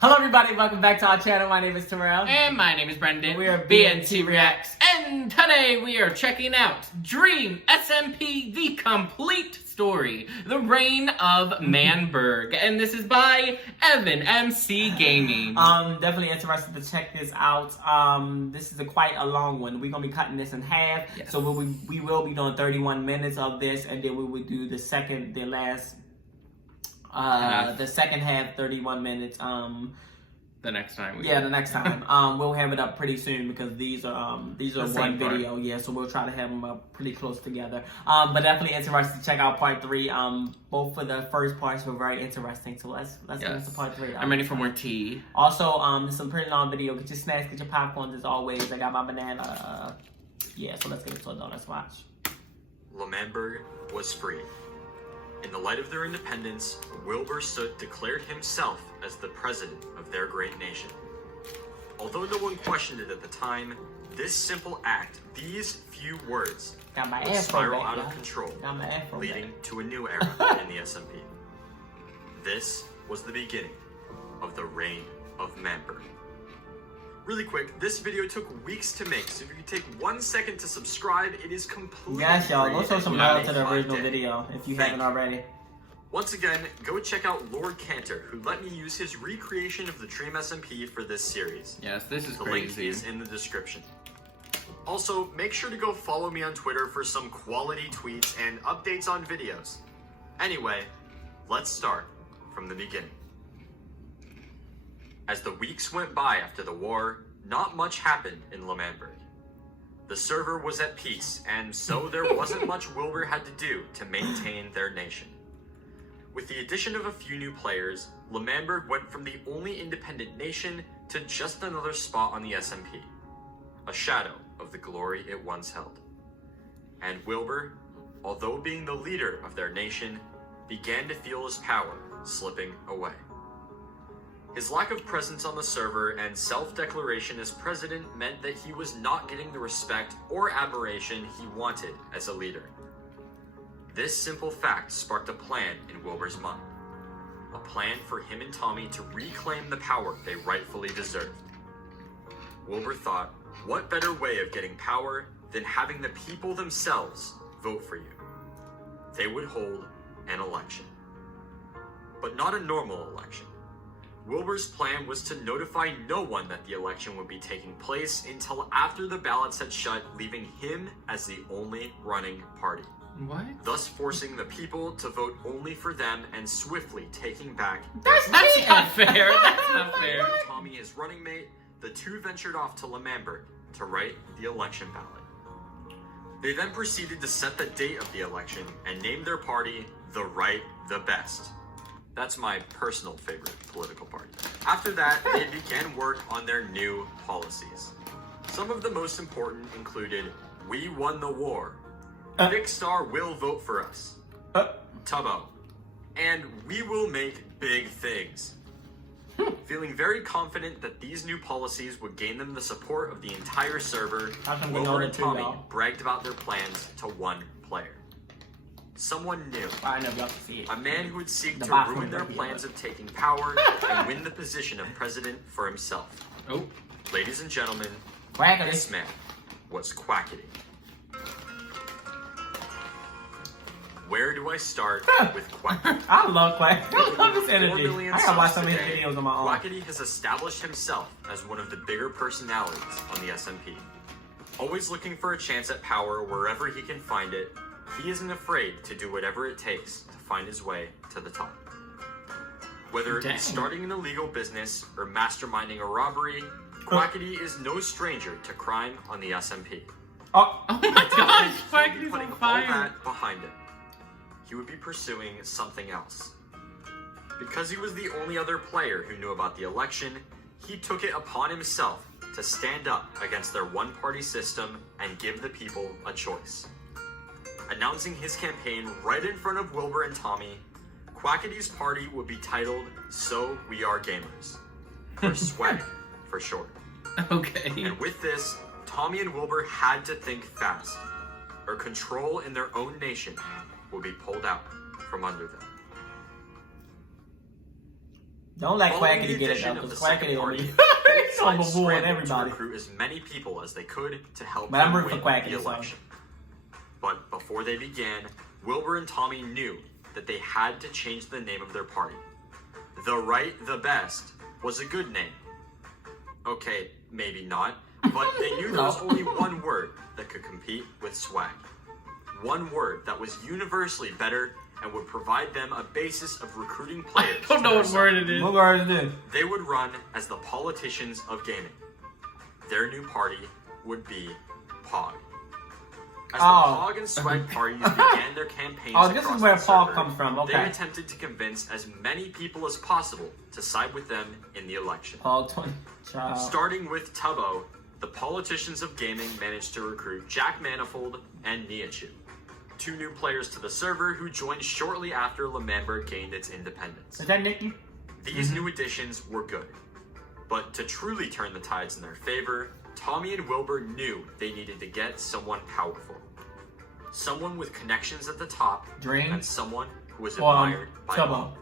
Hello everybody, welcome back to our channel. My name is Terrell. And my name is Brendan. We are BNT Reacts. And today we are checking out Dream SMP The Complete Story, The Reign of Manburg. And this is by Evan MC Gaming. Definitely interested to check this out. This is quite a long one. We're going to be cutting this in half. Yes. So we will be doing 31 minutes of this, and then we will do the second half, 31 minutes. The next time. The next time. We'll have it up pretty soon because these are one video. Yeah, so we'll try to have them up pretty close together. But definitely interested to check out part 3. Both of the first parts were very interesting. So let's get into part 3. I'm ready for more tea. Also, this is a pretty long video. Get your snacks, get your popcorns as always. I got my banana. Yeah, so let's get into it though. Let's watch. L'Manberg was free. In the light of their independence, Wilbur Soot declared himself as the president of their great nation. Although no one questioned it at the time, this simple act, these few words, would spiral out of control, leading to a new era in the SMP. This was the beginning of the Reign of Manburg. Really quick, this video took weeks to make, so if you could take 1 second to subscribe, it is completely Yes, y'all, go free show and some you love have to a the 5 original day. video if you Thank haven't already. Once again, go check out Lord Cantor, who let me use his recreation of the Dream SMP for this series. Yes, this is The crazy. link is in the description. Also, make sure to go follow me on Twitter for some quality tweets and updates on videos. Anyway, let's start from the beginning. As the weeks went by after the war, not much happened in L'Manberg. The server was at peace, and so there wasn't much Wilbur had to do to maintain their nation. With the addition of a few new players, L'Manberg went from the only independent nation to just another spot on the SMP, a shadow of the glory it once held. And Wilbur, although being the leader of their nation, began to feel his power slipping away. His lack of presence on the server and self-declaration as president meant that he was not getting the respect or admiration he wanted as a leader. This simple fact sparked a plan in Wilbur's mind. A plan for him and Tommy to reclaim the power they rightfully deserved. Wilbur thought, what better way of getting power than having the people themselves vote for you? They would hold an election. But not a normal election. Wilbur's plan was to notify no one that the election would be taking place until after the ballots had shut, leaving him as the only running party. What? Thus forcing the people to vote only for them and swiftly taking back That's not fair. That's not fair. Tommy, his running mate, the two ventured off to L'Manberg to write the election ballot. They then proceeded to set the date of the election and named their party The Right the Best. That's my personal favorite political party. After that, they began work on their new policies. Some of the most important included, we won the war, Big Star will vote for us, Tubbo, and we will make big things. Feeling very confident that these new policies would gain them the support of the entire server, Wilbur and Tommy bragged about their plans to one player. Someone new. A man who would seek to ruin their plans of taking power and win the position of president for himself. Oh. Ladies and gentlemen, this man was Quackity. Where do I start with Quackity? I love Quack. I love his energy. I gotta watch some of his videos on my own. Quackity has established himself as one of the bigger personalities on the SMP. Always looking for a chance at power wherever he can find it, he isn't afraid to do whatever it takes to find his way to the top. Whether it be starting an illegal business or masterminding a robbery, Quackity is no stranger to crime on the SMP. Oh my gosh, Quackity's Putting on all fire. that behind him, he would be pursuing something else. Because he was the only other player who knew about the election, he took it upon himself to stand up against their one-party system and give the people a choice. Announcing his campaign right in front of Wilbur and Tommy, Quackity's party would be titled So We Are Gamers, or SWAG for short. Okay. And with this, Tommy and Wilbur had to think fast, or control in their own nation would be pulled out from under them. Don't let Following Quackity the get it addition though, of because the second Quackity party, only both sides overruled scrambled to everybody. recruit as many people as they could to help But I'm them rooting win for Quackity, the so. election. But before they began, Wilbur and Tommy knew that they had to change the name of their party. The Right, the Best was a good name. Okay, maybe not, but they knew there was only one word that could compete with swag. One word that was universally better and would provide them a basis of recruiting players. I don't know what word it is. What word is this? They would run as the politicians of gaming. Their new party would be POG. As the POG and Swag parties began their campaigns Oh, this across is where the POG server, comes from, they okay. attempted to convince as many people as possible to side with them in the election. Paul 20. Child. Starting with Tubbo, the politicians of gaming managed to recruit Jack Manifold and Niachu, two new players to the server who joined shortly after L'Manberg gained its independence. Is that Nikki? These new additions were good, but to truly turn the tides in their favor, Tommy and Wilbur knew they needed to get someone powerful. Someone with connections at the top, Dream? and someone who was Or, admired by Tubbo. all.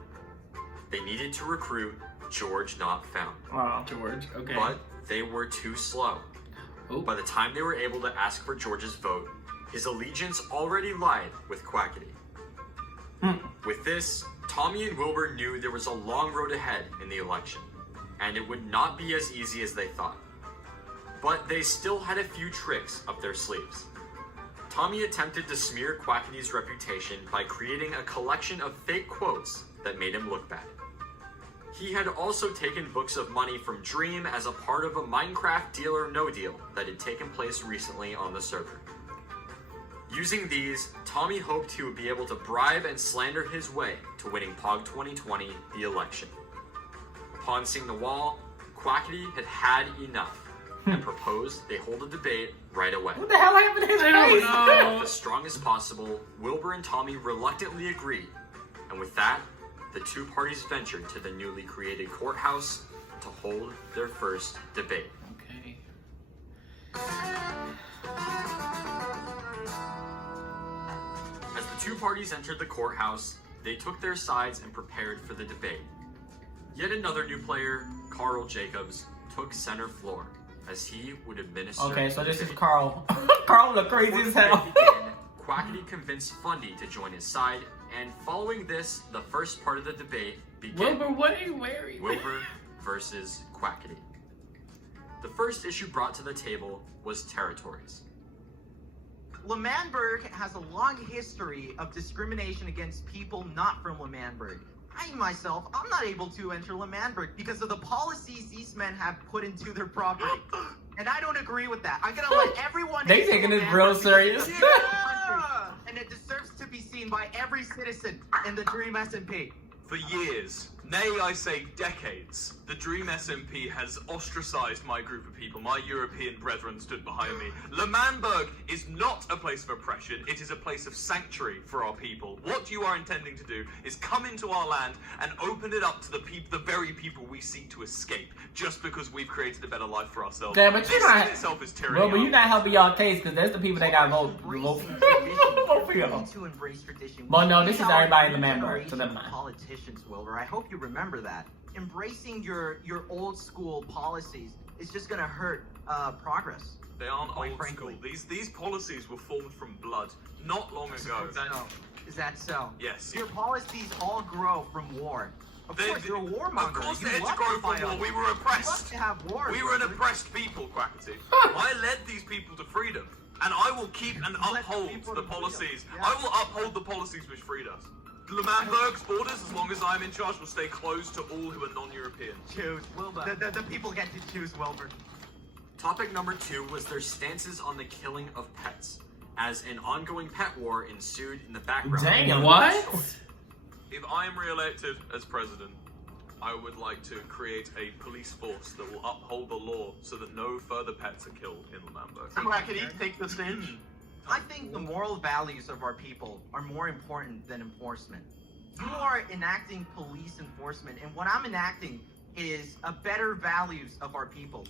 They needed to recruit George Not Found, Wow. George, okay. but they were too slow. Oh. By the time they were able to ask for George's vote, his allegiance already lied with Quackity. With this, Tommy and Wilbur knew there was a long road ahead in the election, and it would not be as easy as they thought. But they still had a few tricks up their sleeves. Tommy attempted to smear Quackity's reputation by creating a collection of fake quotes that made him look bad. He had also taken books of money from Dream as a part of a Minecraft Deal or No Deal that had taken place recently on the server. Using these, Tommy hoped he would be able to bribe and slander his way to winning POG 2020, the election. Upon seeing the wall, Quackity had had enough and proposed they hold a debate right away. What the hell happened to his I don't face? know. As strong as possible, Wilbur and Tommy reluctantly agreed, and with that, the two parties ventured to the newly created courthouse to hold their first debate. Okay. As the two parties entered the courthouse, they took their sides and prepared for the debate. Yet another new player, Carl Jacobs, took center floor as he would administer. Okay, so the this is debate. Carl. Carl look crazy as hell. Before the debate began, Quackity convinced Fundy to join his side, and following this, the first part of the debate began. Wilbur, what are you wearing? Wilbur versus Quackity. The first issue brought to the table was territories. L'Manberg has a long history of discrimination against people not from L'Manberg. I myself, I'm not able to enter L'Manberg because of the policies these men have put into their property. And I don't agree with that. I'm gonna let everyone They into taking this L'Manberg real because serious. it's a beautiful country, and it deserves to be seen by every citizen in the Dream SMP. For years, nay I say decades, the Dream SMP has ostracized my group of people. My European brethren stood behind me. L'Manberg is not a place of oppression, it is a place of sanctuary for our people. What you are intending to do is come into our land and open it up to the very people we seek to escape, just because we've created a better life for ourselves. Yeah, but this you're not- in itself is tyranny. Bro, but you're not helping y'all case because there's the people that got vote for We y'all. need to embrace tradition. Well, no, this We is are everybody in the new Manburg, so generation never of mind. Politicians, Wilbur. I hope you remember that. Embracing your old school policies is just gonna hurt progress. They aren't Quite old frankly. school. These policies were formed from blood not long ago. Is that so? Yes. Your policies all grow from war. Of course, you're a warmonger. Of course You they had to love grow fight from war. on We were You love oppressed. to have wars. We were an Wilbur. oppressed people, Quackity. I led these people to freedom, and I will keep and You led uphold people the to freedom. policies. Yeah. I will uphold the policies which freed us. L'Manberg's borders, as long as I'm in charge, will stay closed to all who are non-European. Choose. The people get to choose, Wilbur. Topic number 2 was their stances on the killing of pets, as an ongoing pet war ensued in the background. Damn. What? If I am re-elected as president, I would like to create a police force that will uphold the law so that no further pets are killed in L'Manberg. Quackity, take the stage. I think the moral values of our people are more important than enforcement. You are enacting police enforcement, and what I'm enacting is a better values of our people.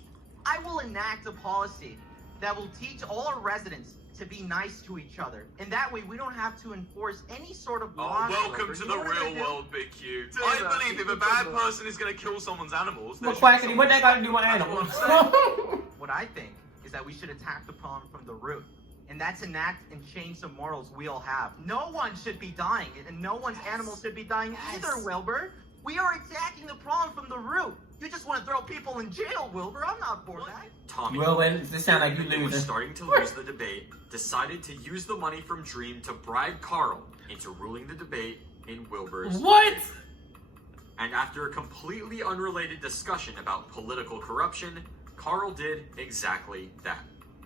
I will enact a policy that will teach all our residents to be nice to each other. And that way we don't have to enforce any sort of Oh, laws. welcome to the real world, Big Q. I believe if a bad person is going to kill someone's animals, there But should be Quackity, what that got to do with That's animals? what I'm saying. What I think is that we should attack the problem from the root. And that's enact and change some morals we all have. No one should be dying, and no one's animals should be dying either, Wilbur. We are attacking the problem from the root. You just want to throw people in jail, Wilbur. I'm not for that. Tommy, Well, this sound like you who was losing. starting to lose the debate, decided to use the money from Dream to bribe Carl into ruling the debate in Wilbur's What? favor. And after a completely unrelated discussion about political corruption, Carl did exactly that.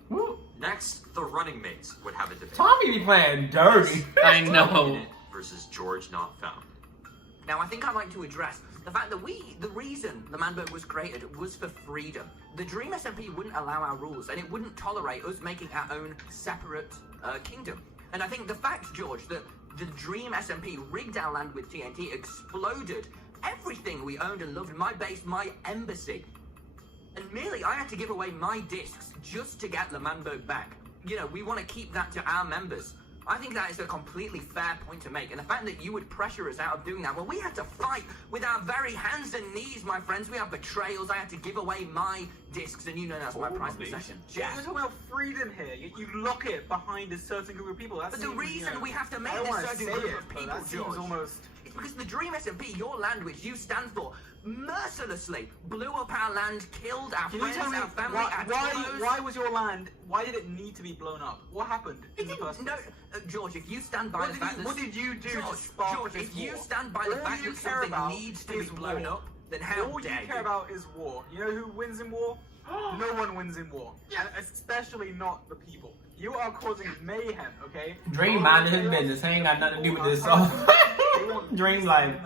Woo. Next, the running mates would have a debate. Tommy be playing dirty. I know. Versus George Not Found. Now, I think I'd like to address the fact that the reason L'Manberg was created was for freedom. The Dream SMP wouldn't allow our rules, and it wouldn't tolerate us making our own separate kingdom. And I think the fact, George, that the Dream SMP rigged our land with TNT, exploded everything we owned and loved, my base, my embassy. And merely I had to give away my discs just to get L'Manberg back. You know, we want to keep that to our members. I think that is a completely fair point to make. And the fact that you would pressure us out of doing that, well, we had to fight with our very hands and knees, my friends. We have betrayals. I had to give away my discs, and you know that's my prized possession. You're talking about freedom here. You lock it behind a certain group of people. That But the seems, reason we have to make I don't this wanna certain say group it, of but people, that seems George, almost... it's because the Dream SMP, your land, which you stand for, mercilessly blew up our land, killed our Can you friends, tell me our family, our why was your land, why did it need to be blown up? What happened in the first No, place? George, if you stand by the fact that... What did you do to George, spark George, this if you war? stand by the All fact you that care something about needs to be is blown war. up, then how All you dare care about is war. You know who wins in war? No one wins in war. And especially not the people. You are causing mayhem, okay? Dream minding his business. He ain't got nothing to do with this. So Dream like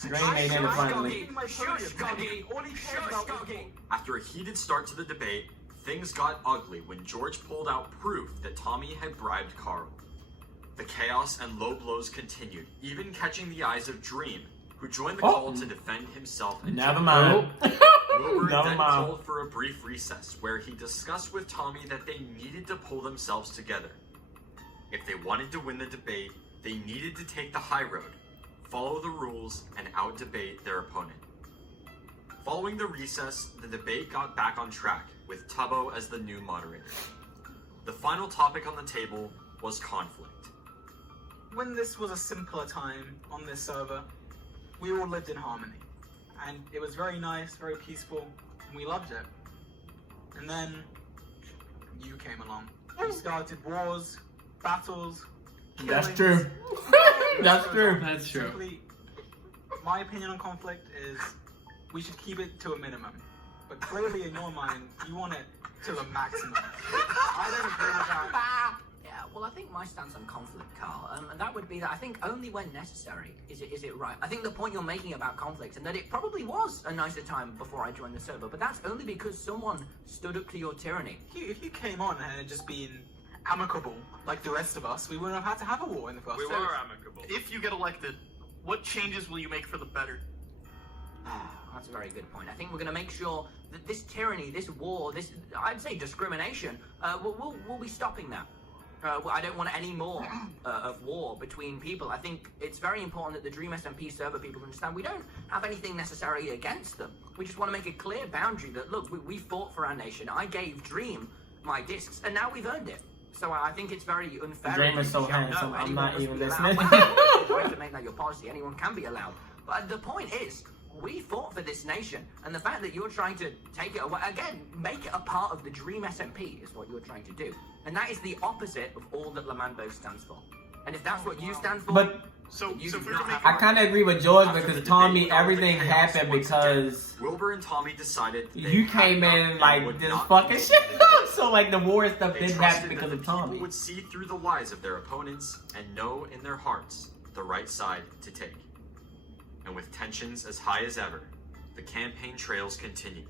Dream ain't in the friendly. Shush, Goggy! Shush, Goggy! After a heated start to the debate, things got ugly when George pulled out proof that Tommy had bribed Carl. The chaos and low blows continued, even catching the eyes of Dream, who joined the call to defend himself and Never George. mind. Wilbur Never then mind. called for a brief recess where he discussed with Tommy that they needed to pull themselves together. If they wanted to win the debate, they needed to take the high road, follow the rules, and out-debate their opponent. Following the recess, the debate got back on track, with Tubbo as the new moderator. The final topic on the table was conflict. When this was a simpler time on this server, we all lived in harmony. And it was very nice, very peaceful, and we loved it. And then you came along. You started wars, battles, That's killings. true. That's true. That's true. Simply, my opinion on conflict is we should keep it to a minimum. But clearly in your mind, you want it to the maximum. I don't agree with that. Yeah, well, I think my stance on conflict, Carl, and that would be that I think only when necessary is it right. I think the point you're making about conflict, and that it probably was a nicer time before I joined the server, but that's only because someone stood up to your tyranny. If you came on and had just been amicable like the rest of us, we wouldn't have had to have a war in the first We place. were amicable. If you get elected, what changes will you make for the better? That's a very good point. I think we're going to make sure that this tyranny, this war, this, I'd say discrimination, we'll be stopping that. Well, I don't want any more of war between people. I think it's very important that the Dream SMP server people understand we don't have anything necessarily against them. We just want to make a clear boundary that, look, we fought for our nation. I gave Dream my discs, and now we've earned it. So I think it's very unfair. Dream is so You don't handsome, know, I'm anyone not must even be allowed. listening. Well, you have to make that your policy. Anyone can be allowed. But the point is, we fought for this nation, and the fact that you're trying to take it away, again, make it a part of the Dream SMP is what you're trying to do. And that is the opposite of all that L'Manberg stands for. And if that's what you stand for, But So you for do you not to make have I right. kind of agree with George After because the Tommy, debate, everything the chaos happened once again, because Wilbur and Tommy decided they you had came enough in and like would this not fucking be shit. defeated. So like the war stuff They didn't trusted happen because that of the people Tommy. would see through the lies of their opponents and know in their hearts the right side to take. And with tensions as high as ever, the campaign trails continue,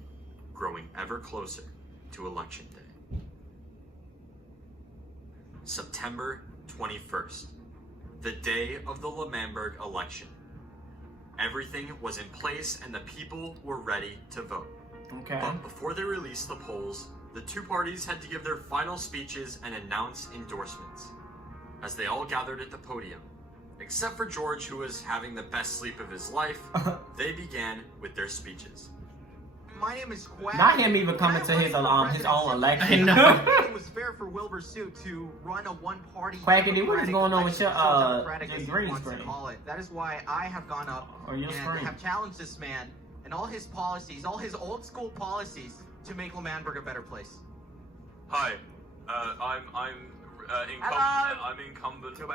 growing ever closer to Election Day. September 21st, the day of the L'Manberg election. Everything was in place and the people were ready to vote. Okay. But before they released the polls, The two parties had to give their final speeches and announce endorsements. As they all gathered at the podium, except for George, who was having the best sleep of his life, they began with their speeches. My name is Quack. Not him even coming to his own election. I know. It was fair for Wilbur Soot to run a one-party. Quackity, what is going on with your Democratic, your as he green wants to screen? call it. That is why I have gone up Or your and screen? have challenged this man and all his policies, all his old-school policies, to make L'Manberg a better place. Hi, I'm incumbent No,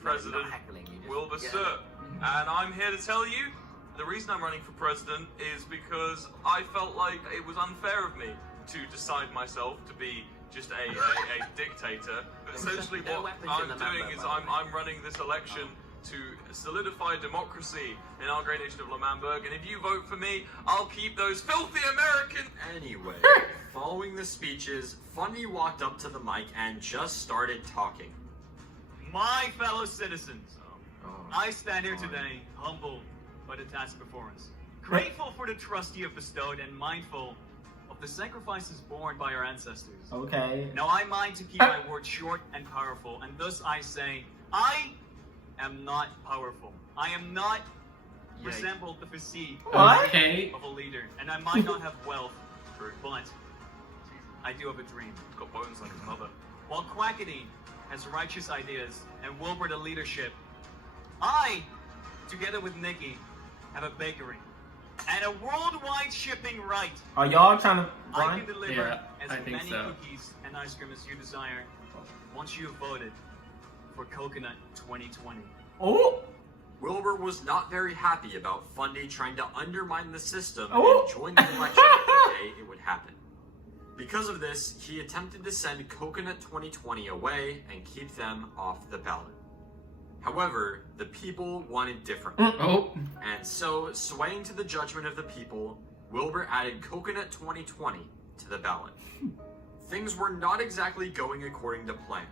President not heckling you, just- Wilbur yeah. Soot, and I'm here to tell you the reason I'm running for president is because I felt like it was unfair of me to decide myself to be just a dictator. But essentially, No what weapons in I'm the doing Manburg, is by the way. I'm running this election to solidify democracy in our great nation of L'Manberg, and if you vote for me, I'll keep those filthy Americans. Anyway, following the speeches, Fundy walked up to the mic and just started talking. My fellow citizens, I stand here today, humbled by the task before us, grateful for the trust you have bestowed and mindful of the sacrifices borne by our ancestors. Okay. Now I mind to keep my words short and powerful, and thus I say, I am not powerful. I am not resemble the physique What? Okay. of a leader, and I might not have wealth, but I do have a dream. He's got bones like his mother. While Quackity has righteous ideas and Wilbur the leadership, I, together with Nikki, have a bakery and a worldwide shipping right. Are y'all trying to I run? can deliver Yeah, as I think many so. cookies and ice cream as you desire once you have voted for Coconut 2020. Oh, Wilbur was not very happy about Fundy trying to undermine the system Oh. and join the election the day it would happen. Because of this, he attempted to send Coconut 2020 away and keep them off the ballot. However, the people wanted differently. Oh. And so, swaying to the judgment of the people, Wilbur added Coconut 2020 to the ballot. Things were not exactly going according to plan.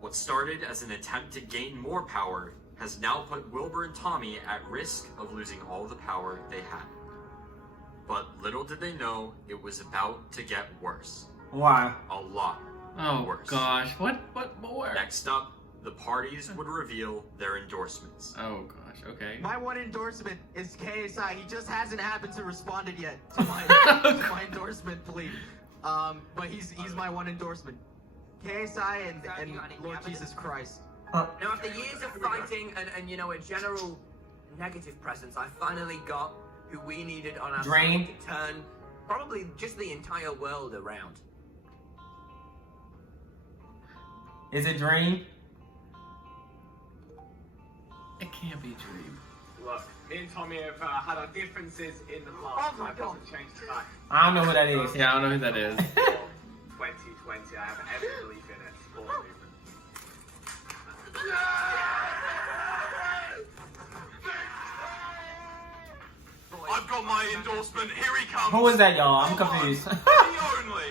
What started as an attempt to gain more power has now put Wilbur and Tommy at risk of losing all the power they had. But little did they know, it was about to get worse. why? A lot Oh worse. gosh. What more? Next up, the parties would reveal their endorsements. Oh gosh. Okay. My one endorsement is KSI. He just hasn't happened to responded yet to my endorsement plea. But he's my one endorsement. KSI and Lord Jesus Christ. Now, after years of fighting and you know, a general negative presence, I finally got who we needed on our Drain. side to turn probably just the entire world around. Is it Dream? It can't be Dream. Look, me and Tommy have had our differences in the past. Oh my That God. doesn't change tonight. I don't know who that is. Yeah, I don't know who that is. 2020, I have every belief in it. Sport movement. I've got my endorsement. Here he comes. Who is that, y'all? I'm The one, confused. The only.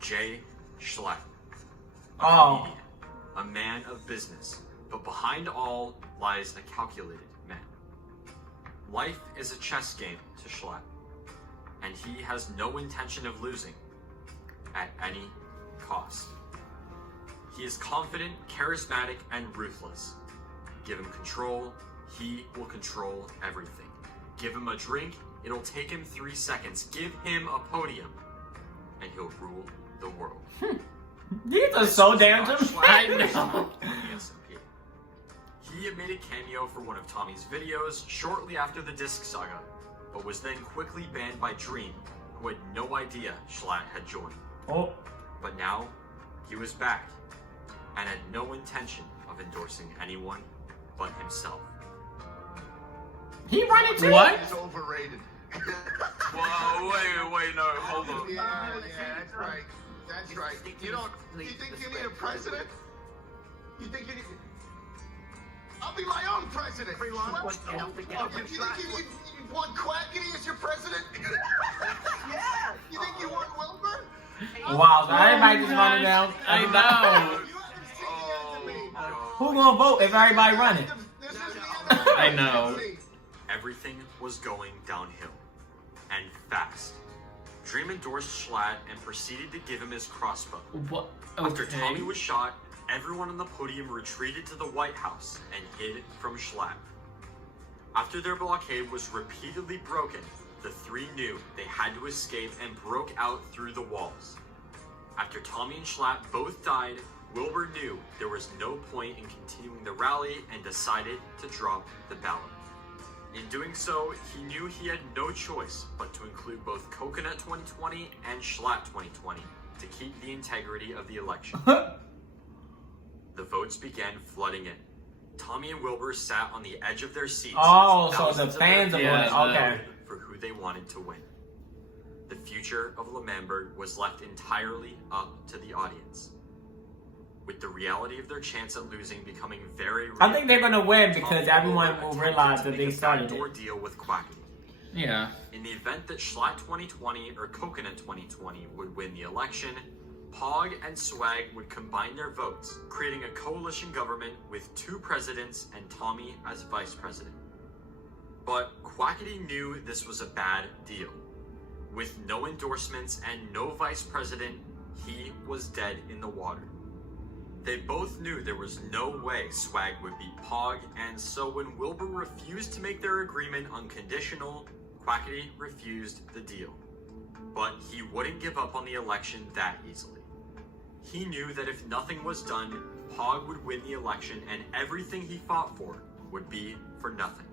Jay Schlatt. Oh. A man of business, but behind all lies a calculated man. Life is a chess game to Schlatt, and he has no intention of losing at any cost. He is confident, charismatic, and ruthless. Give him control, he will control everything. Give him a drink, it'll take him 3 seconds. Give him a podium, and he'll rule the world. These are so damn dramatic. I know. The SMP. He had made a cameo for one of Tommy's videos shortly after the disc saga, but was then quickly banned by Dream, who had no idea Schlatt had joined. Oh, But now, he was back, and had no intention of endorsing anyone but himself. he running too? What? It's overrated. Whoa, wait, no, hold on. Yeah, that's right. That's right. You don't. You think you need a president? You think you need? I'll be my own president. You think you want Quackity as your president? Yeah. You think you want Wilbur? Wow, so everybody just running down. I know. You haven't seen the end of me. Who gonna vote if everybody running? This is the end of I know. everything was going downhill. And fast. Dream endorsed Schlatt and proceeded to give him his crossbow. What? After Okay. Tommy was shot, everyone on the podium retreated to the White House and hid from Schlatt. After their blockade was repeatedly broken, the three knew they had to escape and broke out through the walls. After Tommy and Schlatt both died, Wilbur knew there was no point in continuing the rally and decided to drop the ballot. In doing so, he knew he had no choice but to include both Coconut 2020 and Schlatt 2020 to keep the integrity of the election. The votes began flooding in. Tommy and Wilbur sat on the edge of their seats. Oh, as so the thousands of fans them are Yeah, voting. Okay. for who they wanted to win. The future of L'Manberg was left entirely up to the audience. With the reality of their chance at losing becoming very real, I think they're gonna win Tommy because and everyone Wilbur will attempted realize to that make they a started backdoor it. deal with Quackity. Yeah. In the event that Schlatt 2020 or Coconut 2020 would win the election, Pog and Swag would combine their votes, creating a coalition government with 2 presidents and Tommy as vice president. But Quackity knew this was a bad deal. With no endorsements and no vice president, he was dead in the water. They both knew there was no way Swag would beat Pog, and so when Wilbur refused to make their agreement unconditional, Quackity refused the deal. But he wouldn't give up on the election that easily. He knew that if nothing was done, Pog would win the election and everything he fought for would be for nothing.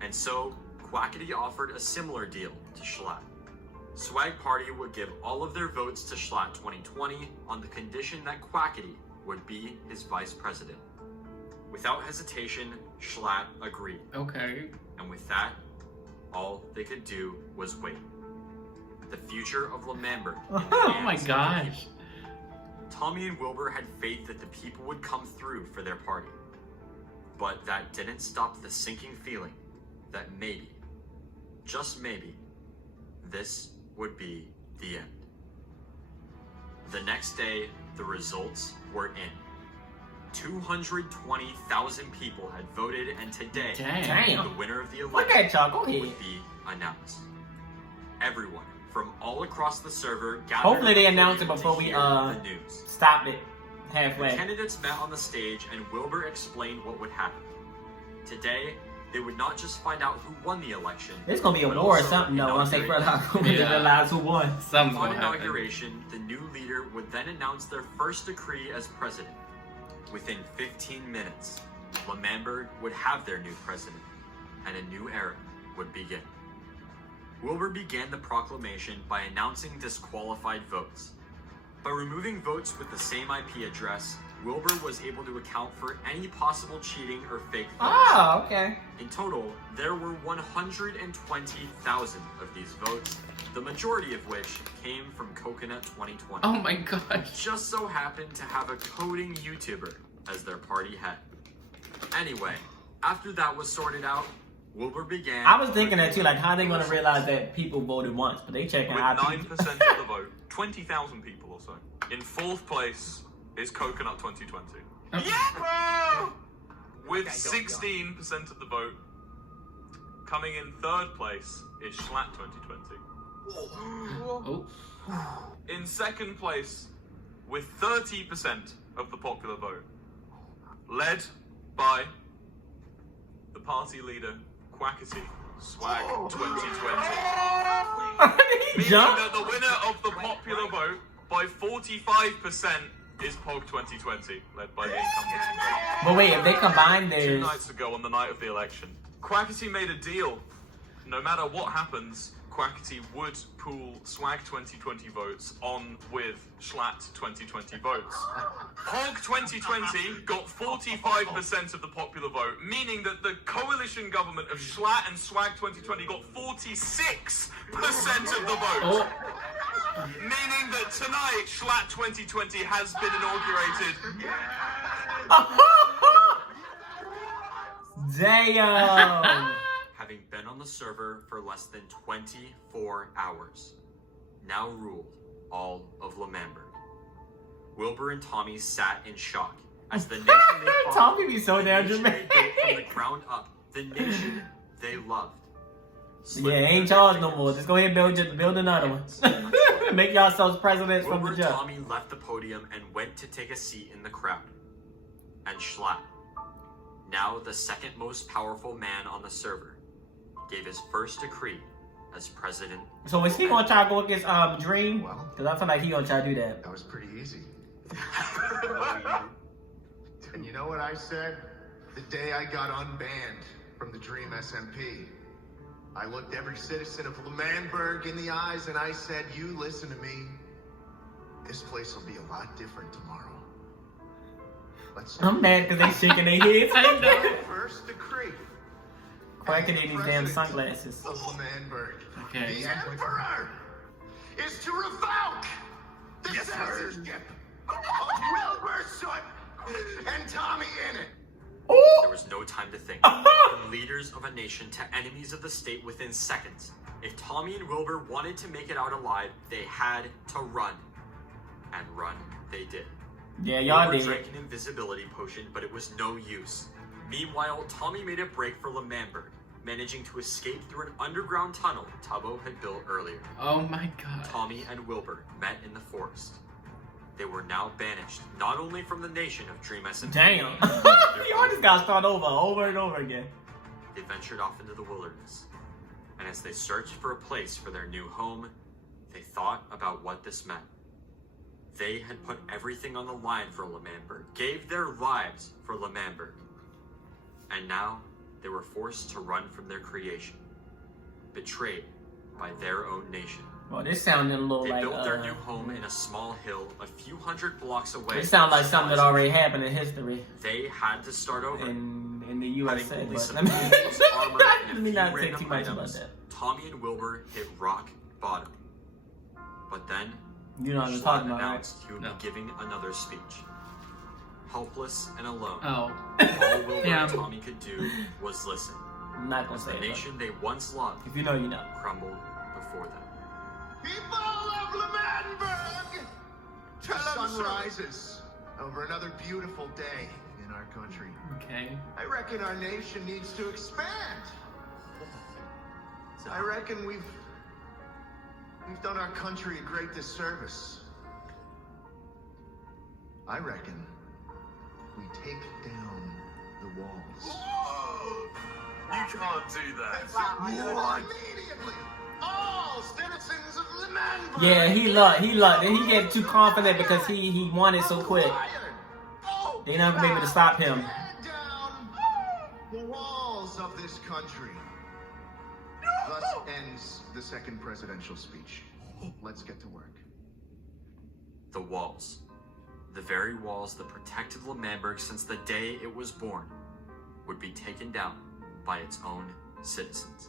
And so, Quackity offered a similar deal to Schlatt. Swag Party would give all of their votes to Schlatt 2020 on the condition that Quackity would be his vice president. Without hesitation, Schlatt agreed. Okay. And with that, all they could do was wait. The future of L'Manberg in the Oh hands my of the gosh. people. Tommy and Wilbur had faith that the people would come through for their party. But that didn't stop the sinking feeling that maybe, just maybe, this would be the end. The next day, the results were in. 220,000 people had voted, and today, Damn. the winner of the Look election at y'all. Go ahead. would be announced. Everyone from all across the server gathered. Hopefully they at the announce it podium before to we hear the news. stop it The halfway. candidates met on the stage, and Wilbur explained what would happen. Today, they would not just find out who won the election. It's gonna be a but war or also something though. Once they inaugurate realize who won. Something's On gonna happen. inauguration, the new leader would then announce their first decree as president. Within 15 minutes, L'Manberg would have their new president, and a new era would begin. Wilbur began the proclamation by announcing disqualified votes. By removing votes with the same IP address, Wilbur was able to account for any possible cheating or fake votes. Oh, okay. In total, there were 120,000 of these votes, the majority of which came from Coconut 2020. Oh my gosh. Just so happened to have a coding YouTuber as their party head. Anyway, after that was sorted out, Wilbur began... I was thinking that too, like how they gonna realize that people voted once, but they checking With out. 9% of the vote, 20,000 people or so. In 4th place is Coconut 2020. Yeah! With Okay, go on, 16% of the vote, coming in 3rd place is Schlatt 2020. Oh. In 2nd place, with 30% of the popular vote, led by the party leader, Quackity, Swag 2020. He Meaning jumped. that the winner of the popular vote by 45% is Pog 2020, led by the incumbent. But wait, if they combine 2 theirs, nights ago on the night of the election, Quackity made a deal. No matter what happens, Quackity would pool Swag 2020 votes on with Schlatt 2020 votes. Pog 2020 got 45% of the popular vote, meaning that the coalition government of Schlatt and Swag 2020 got 46% of the vote. Oh. Meaning that tonight, Schlatt 2020 has been inaugurated. damn. having been on the server for less than 24 hours, now ruled all of L'Manberg. Wilbur and Tommy sat in shock as the nation they fought Tommy be so damn the nation they dramatic. built from the ground up, the nation they loved. Yeah, ain't charged no more. Just go ahead and build another one. Make yourselves presidents from the Wilbur jump. Tommy left the podium and went to take a seat in the crowd. And Schlatt, now the second most powerful man on the server, gave his first decree as president. So is he gonna try to go against Dream? Well, Because I feel like he gonna try to do that. that was pretty easy. And you know what I said? The day I got unbanned from the Dream SMP. I looked every citizen of L'Manberg in the eyes and I said, you listen to me. This place will be a lot different tomorrow. Let's I'm mad because they shaking their heads. I know. First decree. Cracking in these damn sunglasses. Of L'Manberg. Okay. The Emperor is to revoke the censorship of Wilbur Soot and Tommy Innit. There was no time to think. From leaders of a nation to enemies of the state within seconds. If Tommy and Wilbur wanted to make it out alive, they had to run. And run they did. Yeah, y'all Wilbur did. drank an invisibility potion, but it was no use. Meanwhile, Tommy made a break for L'Manberg, managing to escape through an underground tunnel Tubbo had built earlier. Oh my god. Tommy and Wilbur met in the forest. They were now banished, not only from the nation of Dream SMP. Damn. Y'all just gotta start over and over again. They ventured off into the wilderness. And as they searched for a place for their new home, they thought about what this meant. They had put everything on the line for L'Manberg, gave their lives for L'Manberg. And now they were forced to run from their creation, betrayed by their own nation. Well, this sounded a little They like built their new home in a small hill a few hundred blocks away. it sounds like something that already happened in history They had to start over. in the USA. Having only But some I mean, tools, armor, and a let me few not say random too much about items, that. Tommy and Wilbur hit rock bottom. But then, You know what I'm Schlatt talking about, right? announced he would No. be giving another speech. Helpless and alone, Oh. all Wilbur Yeah. and Tommy could do was listen. I'm not gonna As say the it. nation they once loved But if you know, you know. crumbled before them. People of L'Manberg! The sun rises over another beautiful day in our country. Okay. I reckon our nation needs to expand. I reckon we've done our country a great disservice. I reckon we take down the walls. You can't do that. Immediately, all citizens of L'Manberg. Yeah, he get too confident because he won it so quick. They not gonna be able to stop him. Tear down the walls of this country. Thus ends the second presidential speech. Let's get to work. The walls. The very walls that protected L'Manberg since the day it was born would be taken down by its own citizens.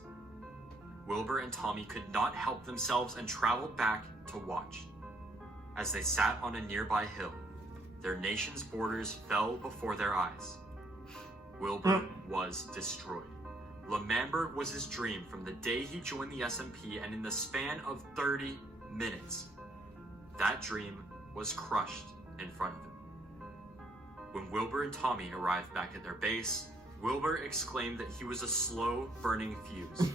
Wilbur and Tommy could not help themselves and traveled back to watch. As they sat on a nearby hill, their nation's borders fell before their eyes. Wilbur was destroyed. L'Manberg was his dream from the day he joined the SMP, and in the span of 30 minutes, that dream was crushed in front of him. When Wilbur and Tommy arrived back at their base, Wilbur exclaimed that he was a slow-burning fuse,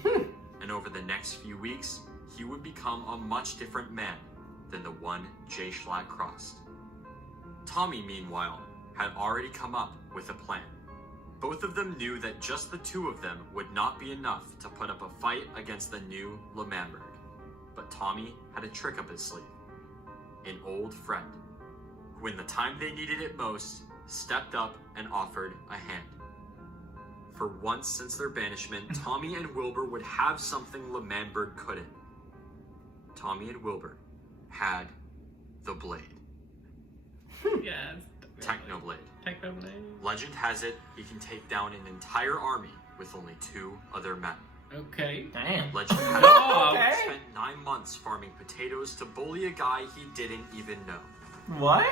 and over the next few weeks, he would become a much different man than the one Jay Schlatt crossed. Tommy, meanwhile, had already come up with a plan. Both of them knew that just the two of them would not be enough to put up a fight against the new L'Manberg. But Tommy had a trick up his sleeve. An old friend, who in the time they needed it most, stepped up and offered a hand. For once since their banishment, Tommy and Wilbur would have something L'Manberg couldn't. Tommy and Wilbur had the blade. Yes. Technoblade. Technoblade. Legend has it he can take down an entire army with only 2 other men. Okay. Damn. Legend has Oh, it okay. he spent 9 months farming potatoes to bully a guy he didn't even know. What?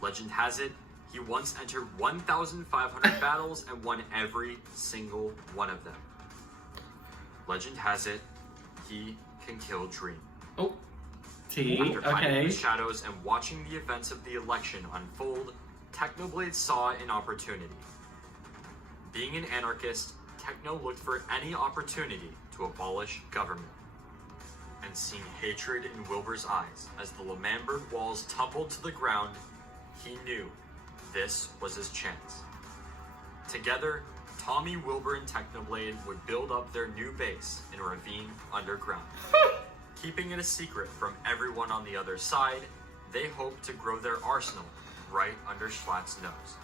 Legend has it he once entered 1,500 battles and won every single one of them. Legend has it he can kill Dream. Oh. T. After hiding in Okay. the shadows and watching the events of the election unfold, Technoblade saw an opportunity. Being an anarchist, Techno looked for any opportunity to abolish government. And seeing hatred in Wilbur's eyes as the L'Manberg walls tumbled to the ground, he knew this was his chance. Together, Tommy, Wilbur, and Technoblade would build up their new base in a ravine underground. Keeping it a secret from everyone on the other side, they hoped to grow their arsenal right under Schlatt's nose.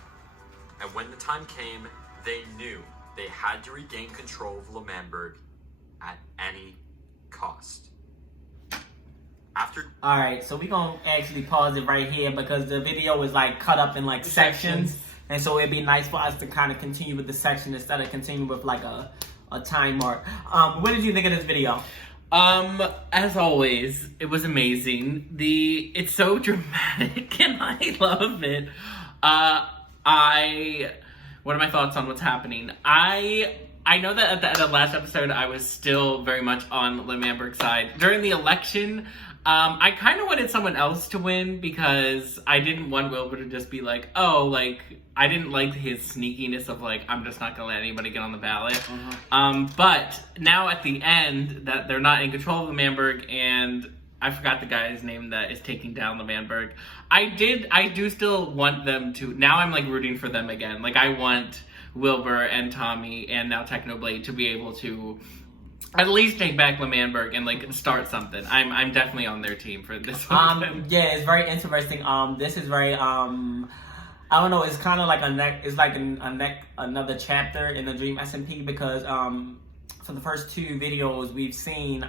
And when the time came, they knew they had to regain control of L'Manberg at any cost. Alright, so we're gonna actually pause it right here because the video is like cut up in like sections. And so it'd be nice for us to kind of continue with the section instead of continuing with like a time mark. What did you think of this video? As always, it was amazing. It's so dramatic and I love it. What are my thoughts on what's happening? I know that at the end of the last episode, I was still very much on L'Manberg's side. During the election, I kind of wanted someone else to win because I didn't want Wilbur to just be like, oh, like, I didn't like his sneakiness of like, I'm just not gonna let anybody get on the ballot. But now at the end, that they're not in control of L'Manberg, and I forgot the guy's name that is taking down L'Manberg. I do still want them to, now I'm like rooting for them again. Like I want Wilbur and Tommy and now Technoblade to be able to at least take back L'Manberg and like start something. I'm definitely on their team for this one. Yeah, it's very interesting. This is very I don't know. It's kind of like another chapter in the Dream SMP because for the first two videos we've seen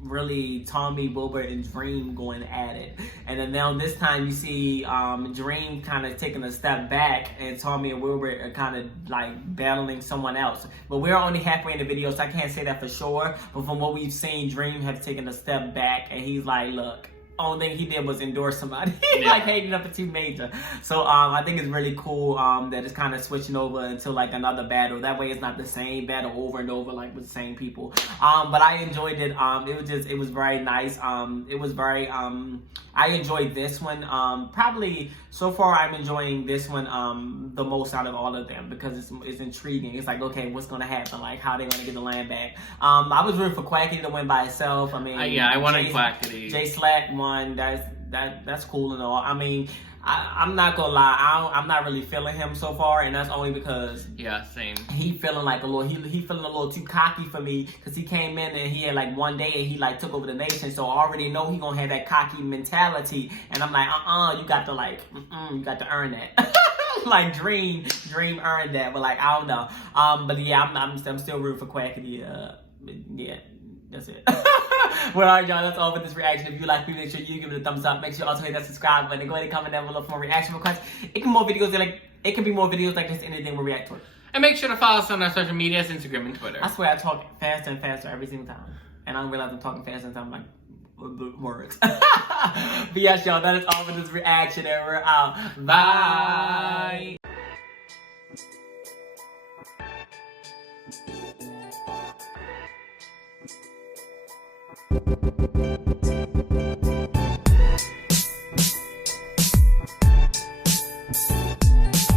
really Tommy, Wilbur, and Dream going at it, and then now this time you see Dream kind of taking a step back, and Tommy and Wilbur are kind of like battling someone else. But we're only halfway in the video, so I can't say that for sure. But from what we've seen, Dream has taken a step back, and he's like, look. Only thing he did was endorse somebody, like hating up a team major. So I think it's really cool that it's kind of switching over into like another battle. That way it's not the same battle over and over like with the same people. But I enjoyed it. It was very nice. It was very I enjoyed this one. Probably so far I'm enjoying this one the most out of all of them because it's intriguing. It's like, okay, what's gonna happen? Like how they gonna get the land back? I was rooting for Quackity to win by itself. I mean, yeah, I wanted Quackity. Jay Schlatt won. That's cool and all. I mean, I'm not gonna lie, I'm not really feeling him so far, and that's only because same. He feeling like he feeling a little too cocky for me because he came in and he had like one day and he like took over the nation, so I already know he gonna have that cocky mentality, and I'm like, you got to like, you got to earn that. Like Dream earned that, but like I don't know. But yeah, I'm still rooting for Quackity. Yeah. That's it. Well, alright, y'all, that's all for this reaction. If you like, please make sure you give it a thumbs up. Make sure you also hit that subscribe button. Go ahead and comment down below for more reaction requests. It can be more videos like this, anything we'll react to it. And make sure to follow us on our social medias, Instagram and Twitter. I swear I talk faster and faster every single time. And I don't realize I'm talking faster and I'm like words. But yes, y'all, that is all for this reaction, and we're out. Bye. Bye.